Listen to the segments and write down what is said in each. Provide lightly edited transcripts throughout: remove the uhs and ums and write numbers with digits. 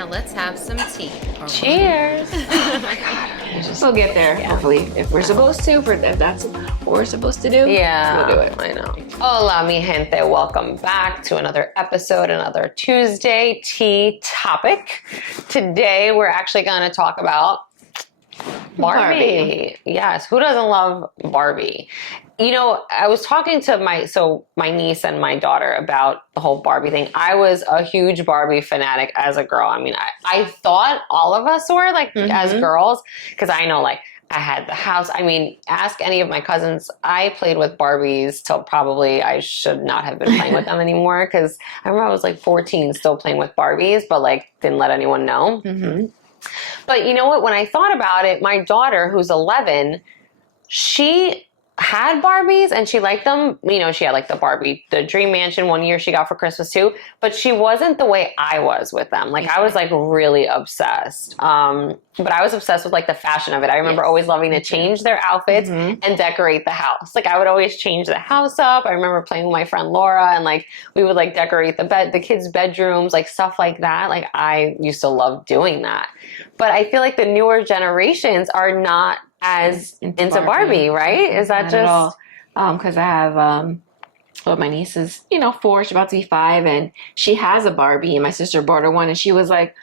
Now let's have some tea. Cheers. Oh my God. We'll get there, hopefully. If we're supposed to, if that's what we're supposed to do, Yeah, we'll do it. I know. Hola, mi gente. Welcome back to another episode, another Tuesday tea topic. Today, we're actually going to talk about Barbie. Yes, who doesn't love Barbie? You know, I was talking to my niece and my daughter about the whole Barbie thing. I was a huge Barbie fanatic as a girl. I mean, I thought all of us were, like, as girls, because I know, like, I had the house. I mean, ask any of my cousins. I played with Barbies till probably I should not have been playing with them anymore, because I remember I was, like, 14 still playing with Barbies, but, like, didn't let anyone know. But you know what? When I thought about it, my daughter, who's 11, she had Barbies and she liked them. You know, she had like the Dream Mansion one year she got for Christmas too, but she wasn't the way I was with them. Like I was like really obsessed. But I was obsessed with like the fashion of it. I remember always loving to change their outfits and decorate the house. Like I would always change the house up. I remember playing with my friend Laura and like we would like decorate the kids' bedrooms, like stuff like that. Like I used to love doing that. But I feel like the newer generations are not as into Barbie, right? Is that just because I have well, my niece is 4, she's about to be 5, and she has a Barbie, and my sister bought her one, and she was like,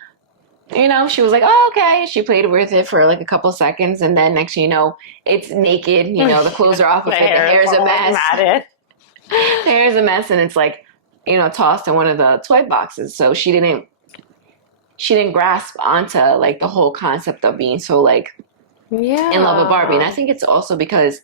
oh, okay. She played with it for like a couple seconds, and then next thing you know, it's naked. The clothes are off of it. The hair's a mess. The hair's a mess, and it's like tossed in one of the toy boxes. So she didn't grasp onto like the whole concept of being so like in love with Barbie. And I think it's also because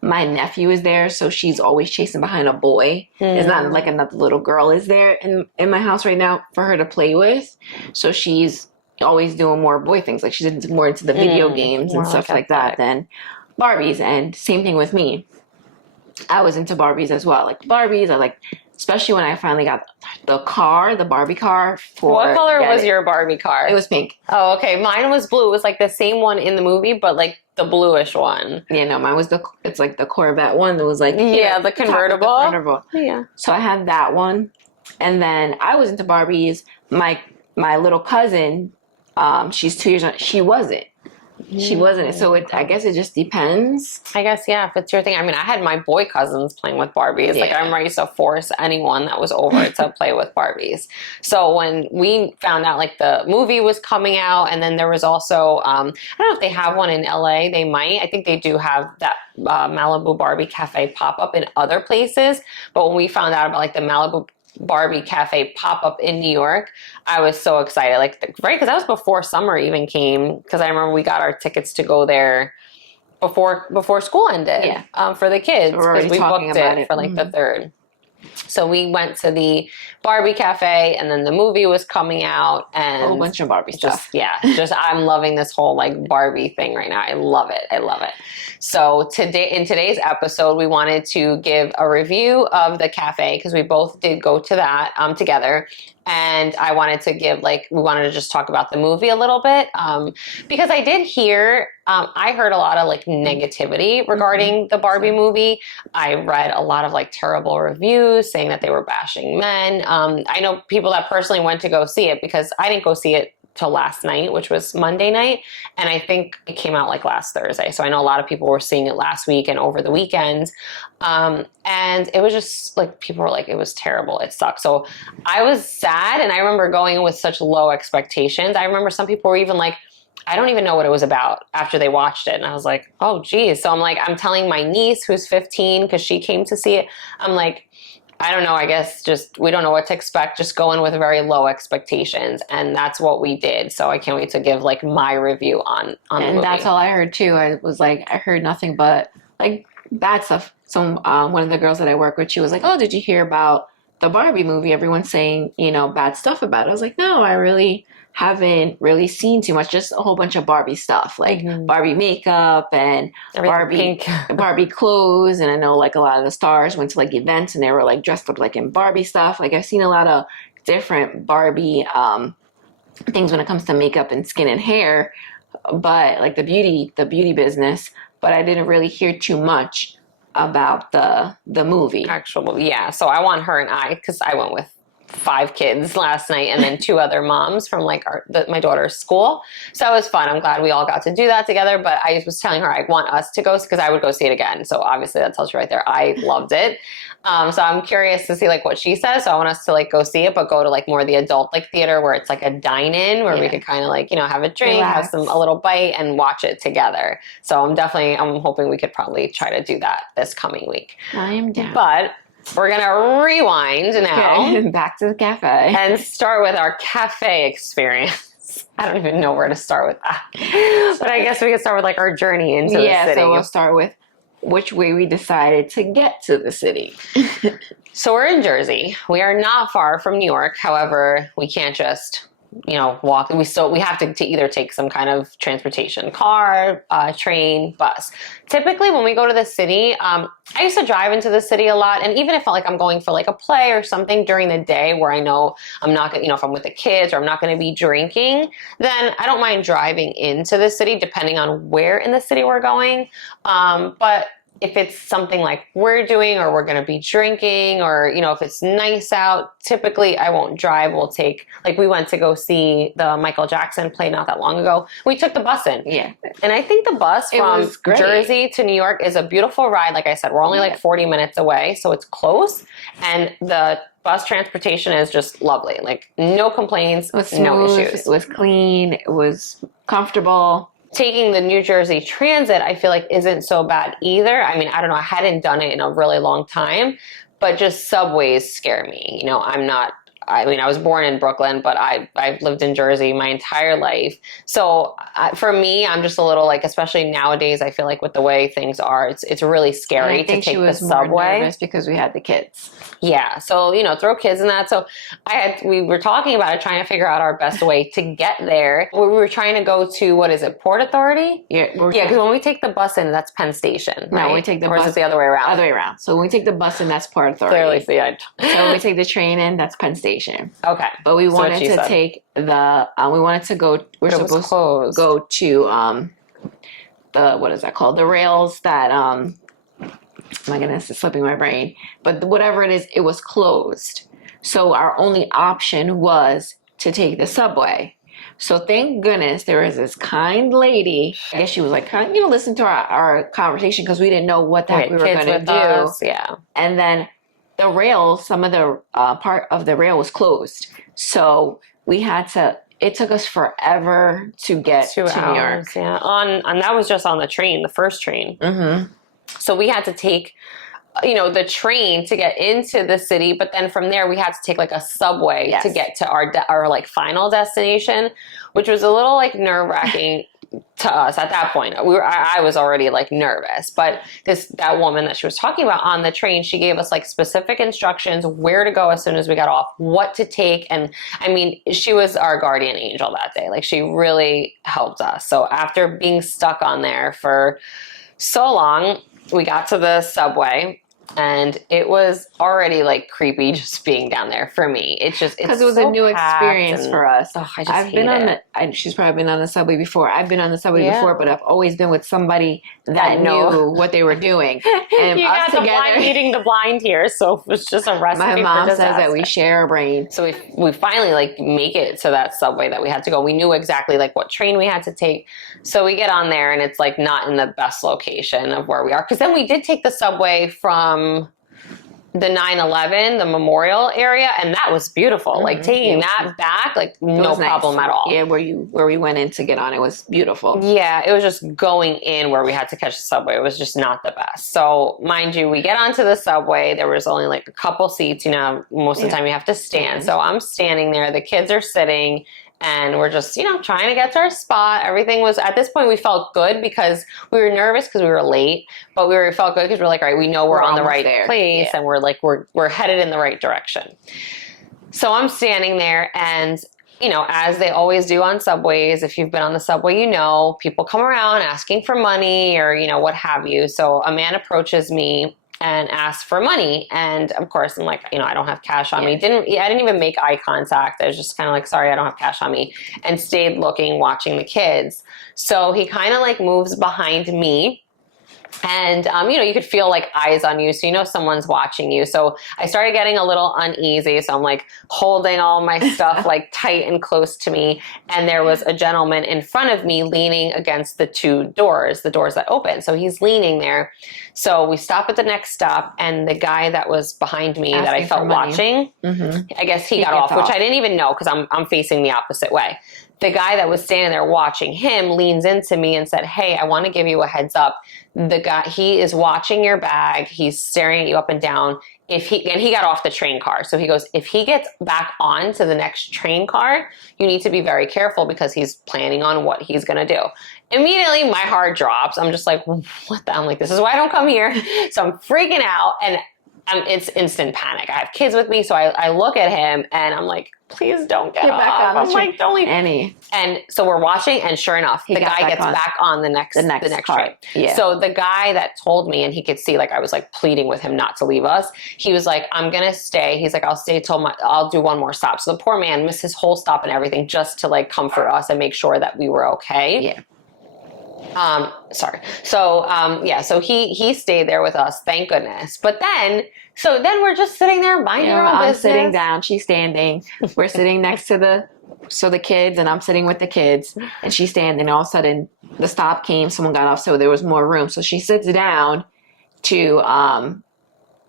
my nephew is there, so she's always chasing behind a boy. It's not like another little girl is there in my house right now for her to play with. So she's always doing more boy things. Like she's more into the video games and stuff like that than Barbies. And same thing with me. I was into Barbies as well. Like Barbies, I like, especially when I finally got the Barbie car. What color was your Barbie car? It was pink. Oh, okay. Mine was blue. It was like the same one in the movie, but like the bluish one. Yeah, no, mine was it's like the Corvette one that was like the convertible. Yeah. So I had that one, and then I was into Barbies. My little cousin, she's 2 years old. She wasn't. She wasn't. So I guess it just depends. I guess, yeah, if it's your thing. I mean, I had my boy cousins playing with Barbies. Like, I remember I used to force anyone that was over to play with Barbies. So when we found out, like, the movie was coming out, and then there was also, I don't know if they have one in LA. They might. I think they do have that Malibu Barbie Cafe pop-up in other places. But when we found out about, like, the Malibu Barbie Cafe pop-up in New York, I was so excited, like, right, because that was before summer even came, because I remember we got our tickets to go there before school ended, for the kids, because we booked it for like the 3rd. So we went to the Barbie Cafe, and then the movie was coming out, and a whole bunch of Barbie stuff. I'm loving this whole like Barbie thing right now. I love it. So in today's episode, we wanted to give a review of the cafe, because we both did go to that together. And I wanted to we wanted to just talk about the movie a little bit, because I did hear, I heard a lot of like negativity regarding the Barbie movie. I read a lot of like terrible reviews saying that they were bashing men. I know people that personally went to go see it, because I didn't go see it till last night, which was Monday night. And I think it came out like last Thursday. So I know a lot of people were seeing it last week and over the weekend. And it was just like, people were like, it was terrible. It sucked. So I was sad. And I remember going in with such low expectations. I remember some people were even like, I don't even know what it was about after they watched it. And I was like, oh geez. So I'm telling my niece, who's 15, because she came to see it. I'm like, I don't know, I guess just we don't know what to expect, just go in with very low expectations, and that's what we did. So I can't wait to give like my review on the movie. And that's all I heard too. I was like, I heard nothing but like bad stuff. So one of the girls that I work with, she was like, oh, did you hear about the Barbie movie? Everyone's saying, bad stuff about it. I was like, no, I really haven't really seen too much, just a whole bunch of Barbie stuff, like Barbie makeup and Barbie clothes. And I know like a lot of the stars went to like events and they were like dressed up like in Barbie stuff. Like I've seen a lot of different Barbie things when it comes to makeup and skin and hair, but like the beauty business. But I didn't really hear too much about the movie. Actual movie, yeah. So I want her and I, because I went with 5 kids last night, and then 2 other moms from like my daughter's school. So it was fun. I'm glad we all got to do that together. But I was telling her I want us to go because I would go see it again. So obviously that tells you right there. I loved it. So I'm curious to see like what she says. So I want us to like go see it, but go to like more the adult like theater where it's like a dine-in where we could kind of like, you know, have a drink, Relax. have a little bite, and watch it together. So I'm hoping we could probably try to do that this coming week. I am down. But we're gonna rewind now. Okay. Back to the cafe. And start with our cafe experience. I don't even know where to start with that. But I guess we could start with like our journey into the city. Yeah, so we'll start with which way we decided to get to the city. So we're in Jersey. We are not far from New York. However, we can't just, you know, walk. We have to either take some kind of transportation, car, train, bus. Typically, when we go to the city, I used to drive into the city a lot. And even if like I'm going for like a play or something during the day where I know I'm not going to, you know, if I'm with the kids or I'm not going to be drinking, then I don't mind driving into the city depending on where in the city we're going. But if it's something like we're doing or we're going to be drinking or, you know, if it's nice out, typically I won't drive. We'll take, like we went to go see the Michael Jackson play not that long ago. We took the bus in. Yeah. And I think the bus from great. Jersey to New York is a beautiful ride. Like I said, we're only like 40 minutes away, so it's close. And the bus transportation is just lovely. Like no complaints, It was no smooth, issues. it was clean, it was comfortable. Taking the New Jersey Transit, I feel like isn't so bad either. I mean, I don't know. I hadn't done it in a really long time, but just subways scare me. You know, I was born in Brooklyn, but I've lived in Jersey my entire life. So for me, I'm just a little like, especially nowadays, I feel like with the way things are, it's really scary to take the subway. More nervous because we had the kids. Yeah. So, you know, throw kids in that. So we were talking about it, trying to figure out our best way to get there. We were trying to go to, what is it, Port Authority? Yeah. Because when we take the bus in, that's Penn Station, right? No, we take the or bus. Is it the other way around? Other way around. So when we take the bus in, that's Port Authority. Clearly, see, So when we take the train in, that's Penn Station. Okay. But we So what wanted she to said. take the, we wanted to go, we're But it was supposed closed. to go to, the, what is that called? The rails that, my goodness, it's slipping my brain. But whatever it is, it was closed. So our only option was to take the subway. So thank goodness there was this kind lady. I guess she was like, you know, listen to our conversation because we didn't know what the heck we were going to do. Us, yeah. And then the rail, some of the part of the rail was closed. So we had to, it took us forever to get 2 to hours, New York. Yeah. And that was just on the train, the first train. Mm-hmm. So we had to take, you know, the train to get into the city, but then from there we had to take like a subway to get to our like final destination, which was a little like nerve-wracking to us at that point. I was already like nervous, but that woman that she was talking about on the train, she gave us like specific instructions where to go as soon as we got off, what to take. And I mean, she was our guardian angel that day. Like she really helped us. So after being stuck on there for so long, we got to the subway. And it was already like creepy just being down there for me. It's just because it was a new experience for us. I've been on she's probably been on the subway before. I've been on the subway before, but I've always been with somebody that knew what they were doing. And you us got together, eating the blind here, so it was just a recipe. My mom for says disaster. that we share a brain. So we finally like make it to that subway that we had to go. We knew exactly like what train we had to take. So we get on there and it's like not in the best location of where we are. Because then we did take the subway from the 9/11, the memorial area, and that was beautiful. Mm-hmm. Like taking that back, like no problem at all. Yeah, where we went in to get on, it was beautiful. Yeah, it was just going in where we had to catch the subway. It was just not the best. So mind you, we get onto the subway. There was only like a couple seats. You know, most of the time you have to stand. So I'm standing there. The kids are sitting. And we're just, you know, trying to get to our spot. Everything was, at this point, we felt good because we were nervous because we were late. But we felt good because we're like, all right, we know we're on the right place. Yeah. And we're like, we're headed in the right direction. So I'm standing there and, you know, as they always do on subways, if you've been on the subway, you know, people come around asking for money or, you know, what have you. So a man approaches me and asked for money. And of course, I'm like, you know, I don't have cash on me. I didn't even make eye contact. I was just kind of like, sorry, I don't have cash on me, and stayed looking, watching the kids. So he kind of like moves behind me And, you know, you could feel like eyes on you. So, you know, someone's watching you. So I started getting a little uneasy. So I'm like holding all my stuff like tight and close to me. And there was a gentleman in front of me leaning against the the doors that open. So he's leaning there. So we stop at the next stop. And the guy that was behind me that I felt watching, I guess he got off, which I didn't even know because I'm facing the opposite way. The guy that was standing there watching him leans into me and said, "Hey, I want to give you a heads up. The guy, he is watching your bag. He's staring at you up and down. And he got off the train car. So he goes, if he gets back on to the next train car, you need to be very careful because he's planning on what he's going to do." Immediately, my heart drops. I'm just like, what the? I'm like, this is why I don't come here. So I'm freaking out and it's instant panic. I have kids with me. So I look at him and I'm like, please don't get back off. on. I'm like, don't leave. Any. And so we're watching, and sure enough, the guy gets back on the next train. Yeah. So the guy that told me, and he could see, like, I was like pleading with him not to leave us. He was like, "I'm gonna stay." He's like, "I'll stay till I'll do one more stop." So the poor man missed his whole stop and everything just to like comfort us and make sure that we were okay. Yeah. Sorry. So, so he stayed there with us, thank goodness. But then we're just sitting there minding our own business. I'm sitting down, she's standing. We're sitting next to the kids, and I'm sitting with the kids, and she's standing. All of a sudden, the stop came, someone got off, so there was more room. So she sits down to,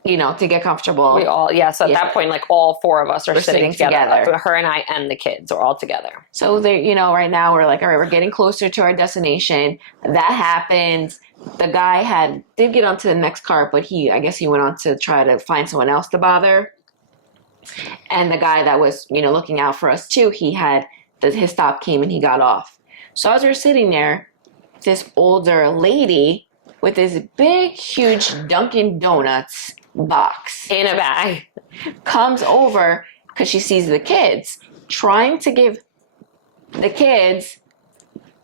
to get comfortable. We all, so at that point, like all four of us are sitting together. Her and I and the kids are all together. So right now we're like, all right, we're getting closer to our destination. That happened. The guy did get onto the next car, but I guess he went on to try to find someone else to bother. And the guy that was, looking out for us too, his stop came and he got off. So as we're sitting there, this older lady with this big, huge Dunkin' Donuts box in a bag comes over because she sees the kids trying to give the kids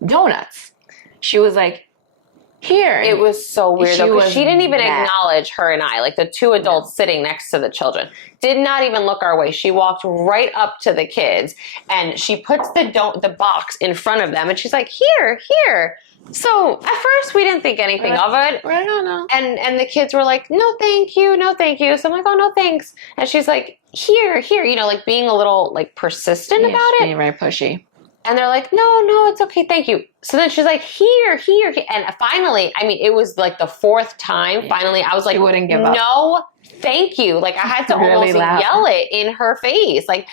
donuts. She was like, "Here." It was so weird because she didn't even acknowledge her and I, like the two adults sitting next to the children, did not even look our way. She walked right up to the kids and she puts the box in front of them and she's like, "Here, here." So at first we didn't think anything of it. I don't know. And the kids were like, "No, thank you. No, thank you." So I'm like, "Oh, no, thanks." And she's like, "Here, here," like being a little like persistent about it. Being very pushy. And they're like, no, it's okay, thank you. So then she's like, here. And finally, I mean, it was like the fourth time. Finally, I was like, she wouldn't give up. No, thank you. Like I had to almost yell it in her face. Like,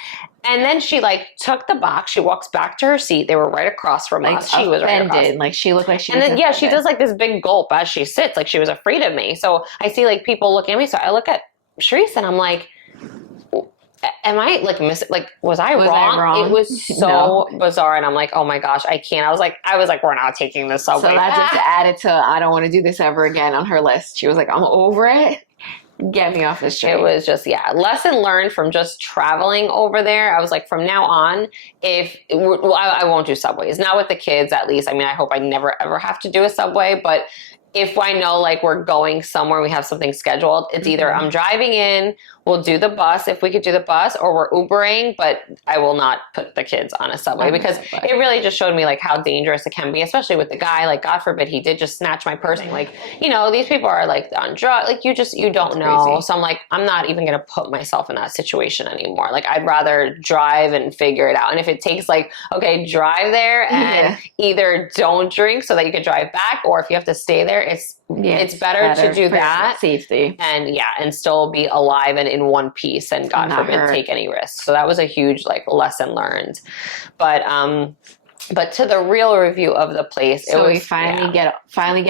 and then she like took the box. She walks back to her seat. They were right across from us. She was right across. Like she looked like she. And then she does like this big gulp as she sits. Like she was afraid of me. So I see like people looking at me. So I look at Sharice and I'm like, am I like was I wrong? It was so bizarre, and I'm like, oh my gosh, I can't. I was like, we're not taking this subway. So that just added to I don't want to do this ever again on her list. She was like, I'm over it. Get me off this train. It was just lesson learned from just traveling over there. I was like, from now on, I won't do subways. Not with the kids, at least. I mean, I hope I never ever have to do a subway, but if I know like we're going somewhere, we have something scheduled, it's either I'm driving in, we'll do the bus if we could do the bus, or we're Ubering, but I will not put the kids on a subway because it really just showed me like how dangerous it can be, especially with the guy. Like, God forbid he did just snatch my purse. Like, these people are like on drugs. Like you don't know. Crazy. So I'm like, I'm not even going to put myself in that situation anymore. Like I'd rather drive and figure it out. And if it takes like, okay, drive there and either don't drink so that you can drive back, or if you have to stay there, it's better to do that safety and still be alive and in one piece and God forbid take any risks. So that was a huge like lesson learned. But to the real review of the place, we finally get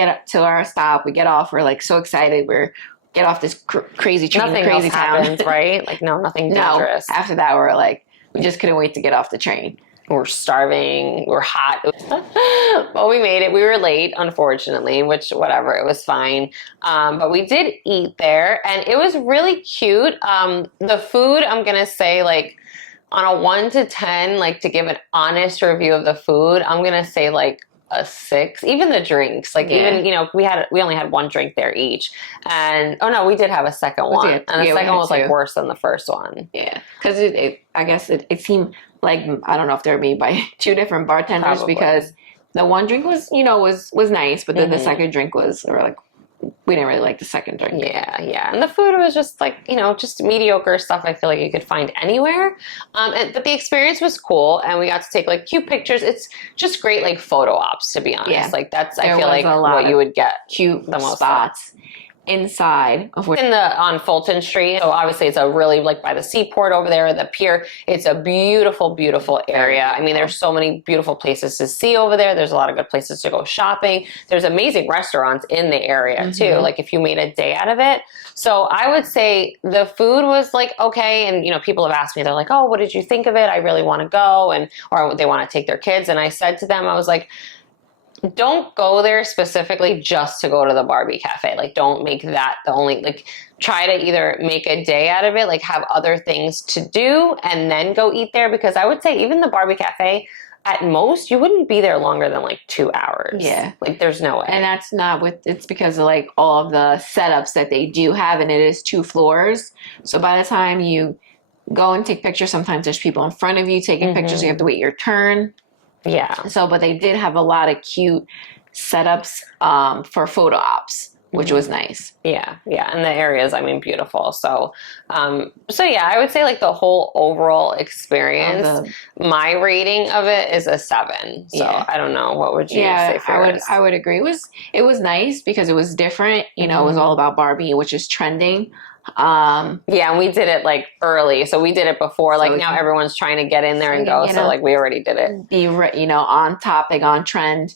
up to our stop. We get off. We're like so excited. We're get off this crazy train, nothing crazy else town. Happens, right? Like nothing dangerous. After that, we're like we just couldn't wait to get off the train. We're starving. We're hot. But we made it. We were late, unfortunately, which whatever. It was fine. But we did eat there and it was really cute. The food, I'm going to say like on a 1 to 10, like to give an honest review of the food, I'm going to say like a 6. Even the drinks, like even, we only had one drink there each. And, we did have a second one. And the second one was like worse than the first one. Yeah. Because I guess it seemed like, I don't know if they were made by two different bartenders. Probably. Because the one drink was, was nice, but then the second drink was, they were like, we didn't really like the second drink. Yeah. And the food was just like, just mediocre stuff I feel like you could find anywhere. But the experience was cool, and we got to take like cute pictures. It's just great like photo ops, to be honest. Yeah. Like that's, There I feel was like a lot what of you would get cute the most spots inside of which on Fulton Street. So obviously it's a really like by the seaport over there, the pier. It's a beautiful, beautiful area. I mean, there's so many beautiful places to see over there. There's a lot of good places to go shopping. There's amazing restaurants in the area too. Like if you made a day out of it. So I would say the food was like okay, and people have asked me, they're like, oh, what did you think of it? I really want to go, or they want to take their kids. And I said to them, I was like, don't go there specifically just to go to the Barbie Cafe. Like, don't make that the only, like, try to either make a day out of it, like have other things to do and then go eat there. Because I would say even the Barbie Cafe, at most, you wouldn't be there longer than like 2 hours. Yeah. Like, there's no way. And that's not it's because of like all of the setups that they do have, and it is 2 floors. So by the time you go and take pictures, sometimes there's people in front of you taking pictures. You have to wait your turn. Yeah. So, but they did have a lot of cute setups for photo ops, which was nice. Yeah. And the areas, I mean, beautiful. So, yeah, I would say like the whole overall experience, my rating of it is a 7. So I don't know. What would you say for yours? I would agree. It was nice because it was different. It was all about Barbie, which is trending. And we did it like early, so we did it before. Like now everyone's trying to get in there and go. So like we already did it. Be on topic, on trend.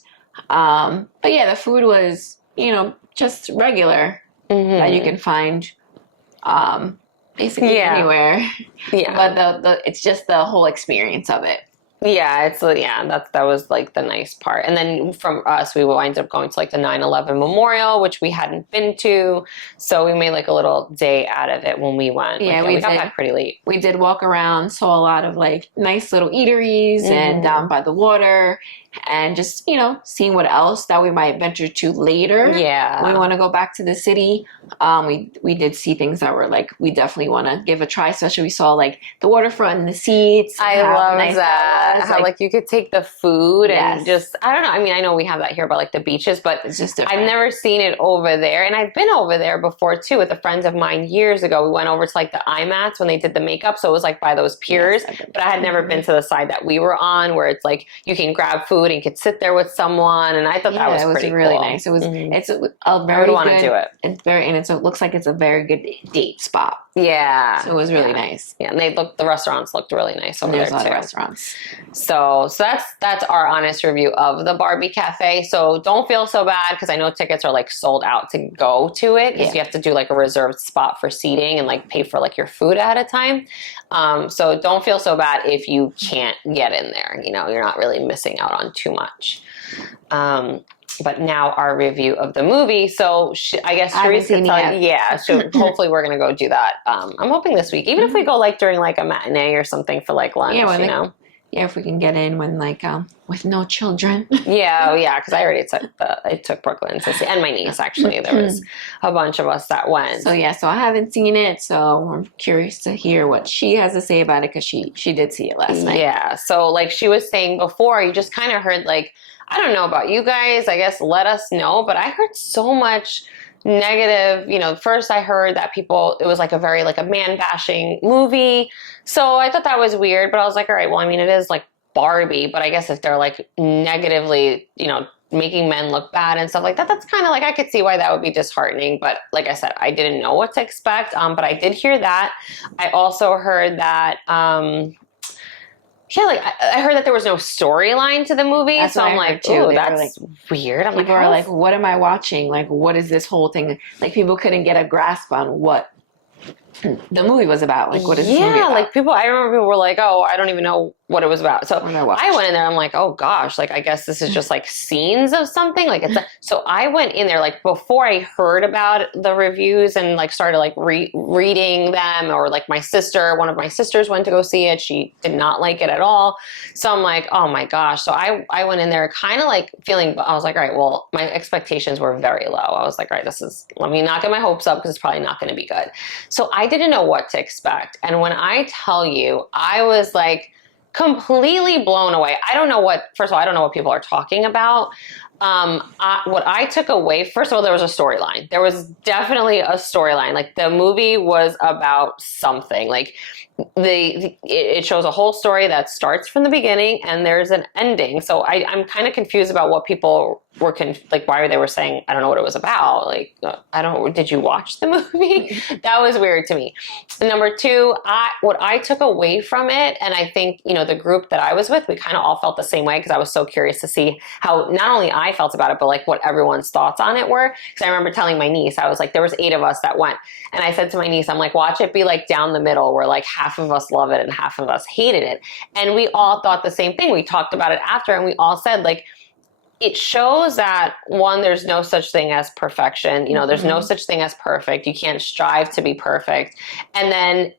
But yeah, the food was just regular that you can find basically anywhere. Yeah, but it's just the whole experience of it. Yeah, that was like the nice part. And then from us, we wound up going to like the 9/11 memorial, which we hadn't been to. So we made like a little day out of it when we went. Yeah, we got back pretty late. We did walk around, saw a lot of like nice little eateries and down by the water, and just seeing what else that we might venture to later. Yeah, when we want to go back to the city. We did see things that were like we definitely want to give a try. Especially we saw like the waterfront and the seats. I love that. How like you could take the food and just, I don't know. I mean, I know we have that here about like the beaches, but it's just different. I've never seen it over there. And I've been over there before too with a friend of mine years ago. We went over to like the IMATs when they did the makeup. So it was like by those piers, but I had never been to the side that we were on where it's like you can grab food and you could sit there with someone. And I thought that was pretty really cool. Nice. It was, it's a very I would want to do it. It's very, and it looks like it's a very good date spot. Yeah. So it was really nice. Yeah. And the restaurants looked really nice over there too. There's a lot of restaurants. So that's our honest review of the Barbie Cafe. So don't feel so bad because I know tickets are like sold out to go to it because you have to do like a reserved spot for seating and like pay for like your food ahead of time. So don't feel so bad if you can't get in there. You're not really missing out on too much. But now our review of the movie. So I guess Sharice can tell you. Yeah, so hopefully we're going to go do that. I'm hoping this week. Even if we go like during like a matinee or something for like lunch, Yeah, if we can get in when like with no children. yeah, because I already took Brooklyn to see, and my niece actually. There was a bunch of us that went. So so I haven't seen it, so I'm curious to hear what she has to say about it because she did see it last night. Yeah, so like she was saying before, you just kind of heard like, I don't know about you guys, I guess let us know, but I heard so much negative. First I heard that it was like a very like a man bashing movie. So I thought that was weird, but I was like, all right, well, I mean, it is like Barbie, but I guess if they're like negatively, making men look bad and stuff like that, that's kind of like, I could see why that would be disheartening. But like I said, I didn't know what to expect. But I did hear that. I also heard that, I heard that there was no storyline to the movie. That's so I'm like, oh, that's weird. I'm people are like, what am I watching? Like, what is this whole thing? Like, people couldn't get a grasp on what the movie was about. Like, what is this movie about? Like I remember people were like, oh, I don't even know what it was about. So I went in there, I'm like, oh gosh, like I guess this is just like scenes of something. Like so I went in there like before I heard about the reviews and like started like reading them, or like one of my sisters went to go see it. She did not like it at all. So I'm like, oh my gosh. So I went in there kind of like feeling, I was like, all right, well, my expectations were very low. I was like, all right, let me not get my hopes up because it's probably not going to be good. So I didn't know what to expect. And when I tell you, I was like, completely blown away. First of all, I don't know what people are talking about. What I took away, first of all, there was a storyline. There was definitely a storyline. Like the movie was about something. Like it shows a whole story that starts from the beginning and there's an ending. So I'm kind of confused about what people were like why they were saying I don't know what it was about. Like did you watch the movie? That was weird to me. Number two, what I took away from it, and I think the group that I was with, we kind of all felt the same way because I was so curious to see how not only I felt about it, but like what everyone's thoughts on it were. Because I remember telling my niece, I was like, there was 8 of us that went, and I said to my niece, I'm like, watch it be like down the middle where like half of us love it and half of us hated it, and we all thought the same thing. We talked about it after, and we all said like, it shows that one, there's no such thing as perfection. There's no such thing as perfect. You can't strive to be perfect. And then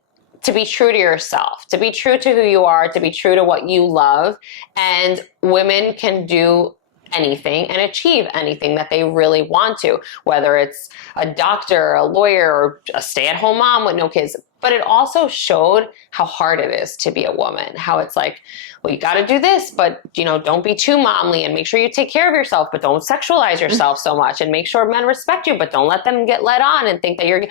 to be true to yourself, to be true to who you are, to be true to what you love. And women can do anything and achieve anything that they really want to, whether it's a doctor, a lawyer, or a stay-at-home mom with no kids. But it also showed how hard it is to be a woman, how it's like, well, you got to do this, but don't be too momly, and make sure you take care of yourself, but don't sexualize yourself so much, and make sure men respect you, but don't let them get led on and think that you're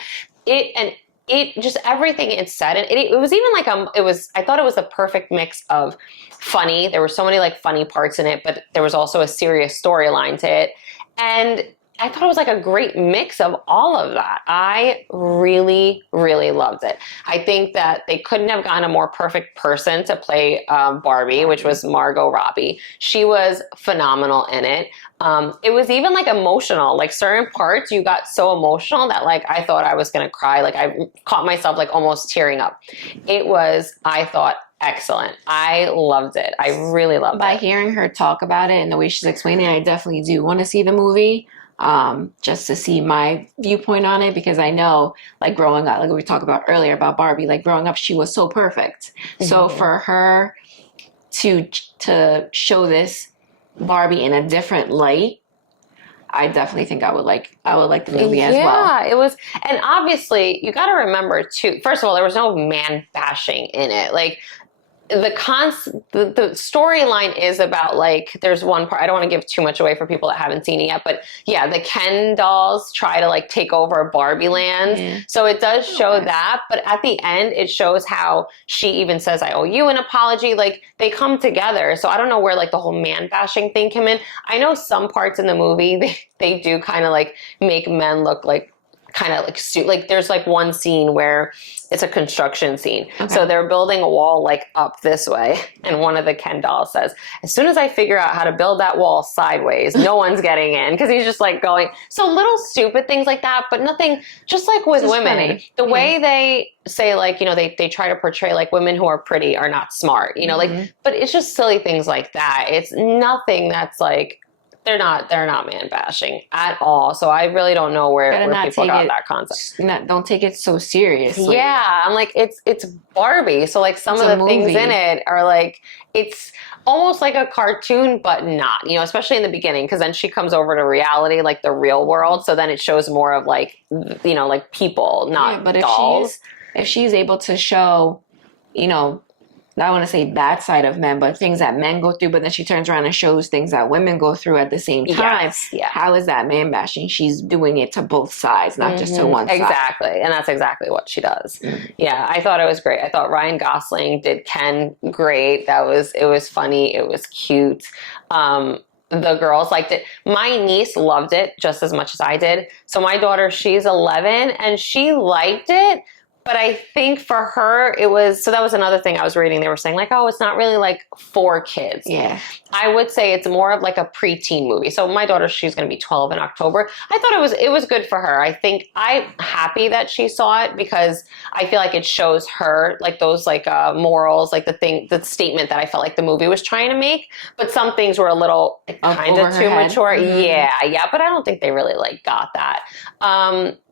it. And it just, everything it said, and it was even like I thought it was the perfect mix of funny. There were so many like funny parts in it, but there was also a serious storyline to it, and I thought it was like a great mix of all of that. I really, really loved it. I think that they couldn't have gotten a more perfect person to play Barbie, which was Margot Robbie. She was phenomenal in it. It was even like emotional, like certain parts you got so emotional that like I thought I was going to cry. Like I caught myself like almost tearing up. It was, I thought, excellent. I loved it. I really loved it. By hearing her talk about it and the way she's explaining it, I definitely do want to see the movie. Just to see my viewpoint on it, because I know like growing up, like we talked about earlier about Barbie, like growing up, she was so perfect. Mm-hmm. So for her to show this Barbie in a different light, I definitely think I would like the movie as well. Yeah, it was, and obviously you got to remember too, first of all, there was no man bashing in it. Like the storyline is about like, there's one part, I don't want to give too much away for people that haven't seen it yet, but yeah, the Ken dolls try to like take over Barbie land. Yeah. So it does show that, but at the end it shows how she even says, I owe you an apology. Like they come together. So I don't know where like the whole man bashing thing came in. I know some parts in the movie, they do kind of like make men look like kind of like there's like one scene where it's a construction scene. Okay. So they're building a wall like up this way, and one of the Ken dolls says, as soon as I figure out how to build that wall sideways, no one's getting in, because he's just like going, so little stupid things like that, but nothing, just like with women, funny. The way they say like, they try to portray like women who are pretty are not smart, like, but it's just silly things like that. It's nothing that's like, they're not man bashing at all. So I really don't know where people got that concept. Don't take it so seriously. Yeah, I'm like, it's Barbie. So like some of the things in it are like, it's almost like a cartoon, but not, especially in the beginning, because then she comes over to reality, like the real world. So then it shows more of like, like people, not dolls. If she's able to show, I want to say that side of men, but things that men go through, but then she turns around and shows things that women go through at the same time. Yes, yeah. How is that man bashing? She's doing it to both sides, not just to one side. Exactly. And that's exactly what she does. Mm-hmm. Yeah, I thought it was great. I thought Ryan Gosling did Ken great. It was funny. It was cute. The girls liked it. My niece loved it just as much as I did. So my daughter, she's 11, and she liked it. But I think for her, it was, so that was another thing I was reading. They were saying like, oh, it's not really like for kids. Yeah. I would say it's more of like a preteen movie. So my daughter, she's going to be 12 in October. I thought it was good for her. I think I'm happy that she saw it, because I feel like it shows her like those like morals, like the statement that I felt like the movie was trying to make. But some things were a little kind of too mature. Mm-hmm. Yeah. But I don't think they really like got that.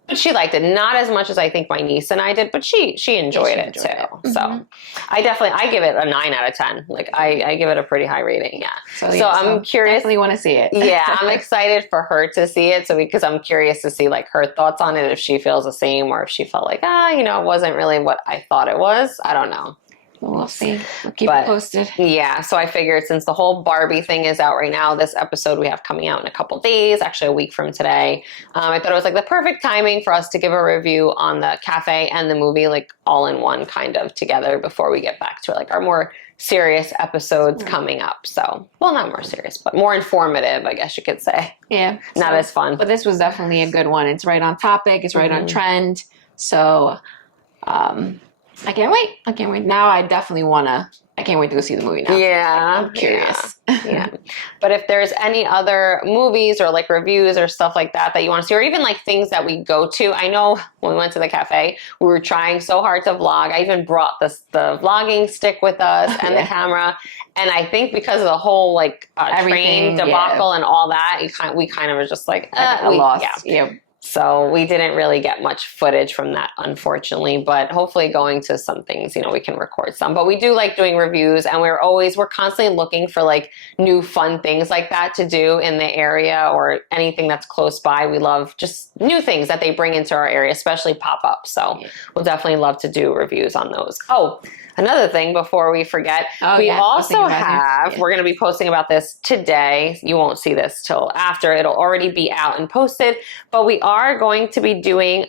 But she liked it, not as much as I think my niece and I did, but she enjoyed it too. Mm-hmm. So I give it a 9 out of 10. Like I give it a pretty high rating. Yeah. So I'm curious. Definitely want to see it. Yeah. I'm excited for her to see it. So because I'm curious to see like her thoughts on it, if she feels the same, or if she felt like, it wasn't really what I thought it was. I don't know. We'll see. We'll keep But it posted. yeah, so I figured since the whole Barbie thing is out right now, this episode we have coming out in a couple days, actually a week from today, I thought it was like the perfect timing for us to give a review on the cafe and the movie, like all in one kind of together before we get back to like our more serious episodes coming up. So, well, not more serious, but more informative, I guess you could say. Yeah. Not as fun. But this was definitely a good one. It's right on topic. It's right on trend. So, I can't wait. I can't wait. Now I definitely I can't wait to go see the movie now. Yeah. I'm curious. Yeah. But if there's any other movies or like reviews or stuff like that that you want to see, or even like things that we go to, I know when we went to the cafe, we were trying so hard to vlog. I even brought the vlogging stick with us and the camera. And I think because of the whole like train debacle and all that, we kind of were just like, lost. Yeah. So we didn't really get much footage from that, unfortunately, but hopefully going to some things, we can record some. But we do like doing reviews, and we're constantly looking for like new fun things like that to do in the area or anything that's close by. We love just new things that they bring into our area, especially pop-ups. So we'll definitely love to do reviews on those. Oh, another thing before we forget, we're going to be posting about this today. You won't see this till after. It'll already be out and posted, but we are going to be doing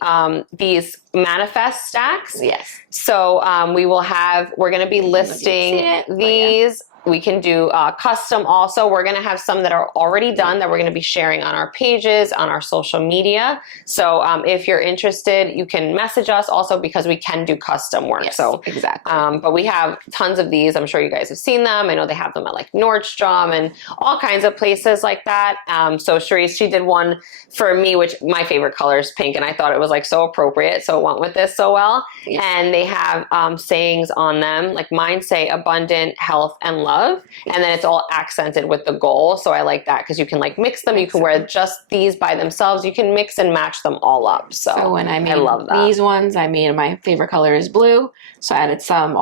these manifest stacks. Yes. So we're going to be listing these. We can do custom also. We're going to have some that are already done that we're going to be sharing on our pages, on our social media. So if you're interested, you can message us also because we can do custom work. Yes, so exactly. But we have tons of these. I'm sure you guys have seen them. I know they have them at like Nordstrom and all kinds of places like that. So Charisse, she did one for me, which my favorite color is pink, and I thought it was like so appropriate. So it went with this so well. Yes. And they have sayings on them. Like mine say abundant, health, and love. And then it's all accented with the goal. So I like that because you can like mix them. You can wear just these by themselves. You can mix and match them all up. So when I love that. These ones, my favorite color is blue. So I added some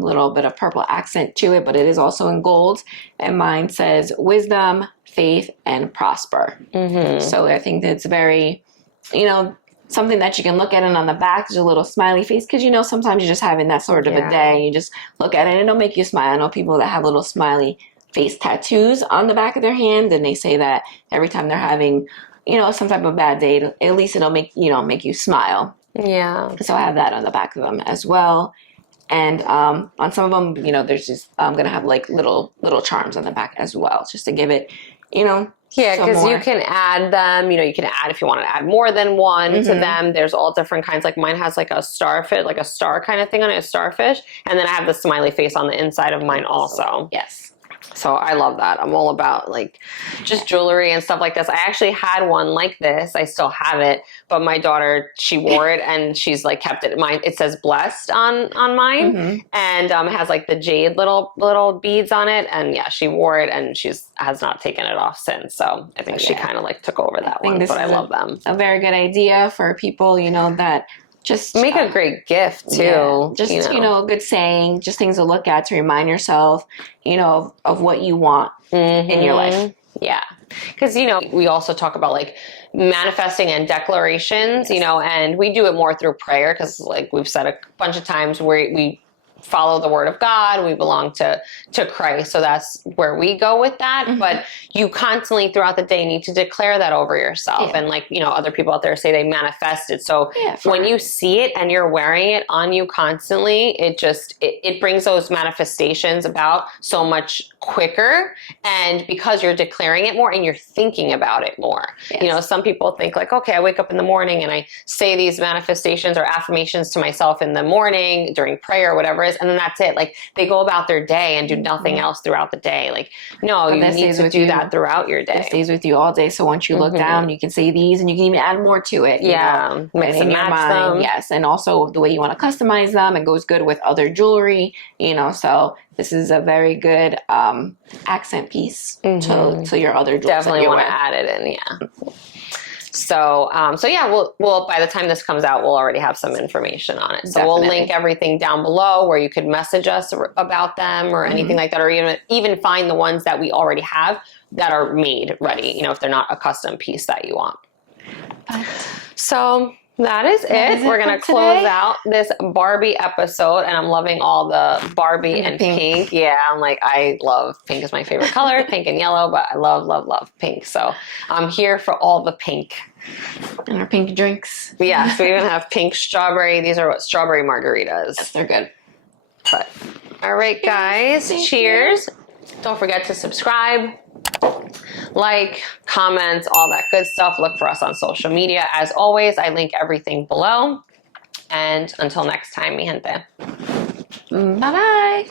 little bit of purple accent to it, but it is also in gold. And mine says wisdom, faith, and prosper. So I think that's very, something that you can look at, and on the back there's a little smiley face because sometimes you're just having that sort of a day and you just look at it and it'll make you smile. I know people that have little smiley face tattoos on the back of their hand, and they say that every time they're having some type of bad day, at least it'll make you smile. Yeah. So I have that on the back of them as well. And on some of them, there's just I'm gonna have like little charms on the back as well, just to give it yeah, because you can add them, you can add if you want to add more than one to them. There's all different kinds. Like mine has like a starfish, like a star kind of thing on it, a starfish. And then I have the smiley face on the inside of mine also. Yes. So I love that. I'm all about like just jewelry and stuff like this. I actually had one like this. I still have it, but my daughter, she wore it and she's like kept it. It says blessed on mine, and it has like the jade little beads on it. And yeah, she wore it and has not taken it off since. So I think she kind of like took over that one. But I love them. A very good idea for people, that just make a great gift too. Yeah, just a good saying, just things to look at to remind yourself, of what you want in your life. Yeah, because we also talk about like manifesting and declarations, and we do it more through prayer because, like we've said a bunch of times, we follow the word of God. We belong to Christ. So that's where we go with that. But you constantly throughout the day need to declare that over yourself. And like, other people out there say they manifest it. So when you see it and you're wearing it on you constantly, it brings those manifestations about so much quicker. And because you're declaring it more and you're thinking about it more, some people think like, okay, I wake up in the morning and I say these manifestations or affirmations to myself in the morning during prayer or whatever it is. And then that's it. Like they go about their day and do nothing else throughout the day. Like, no, you need to do that throughout your day. It stays with you all day. So once you look down, you can say these and you can even add more to it. Mix and match them. Yes. And also the way you want to customize them. It goes good with other jewelry, so this is a very good accent piece to your other jewelry. Definitely want to add it in, So we'll by the time this comes out, we'll already have some information on it. So we'll link everything down below where you could message us about them or anything like that, or even find the ones that we already have that are made ready, if they're not a custom piece that you want. So That is it. We're going to close out this Barbie episode, and I'm loving all the Barbie and pink. Yeah, I'm like, I love pink is my favorite color, pink and yellow, but I love, love, love pink. So I'm here for all the pink. And our pink drinks. Yeah, so we even have pink strawberry. These are what strawberry margaritas. Yes, they're good. But all right, guys, cheers. Don't forget to subscribe, like, comment, all that good stuff. Look for us on social media. As always, I link everything below. And until next time, mi gente. Bye-bye.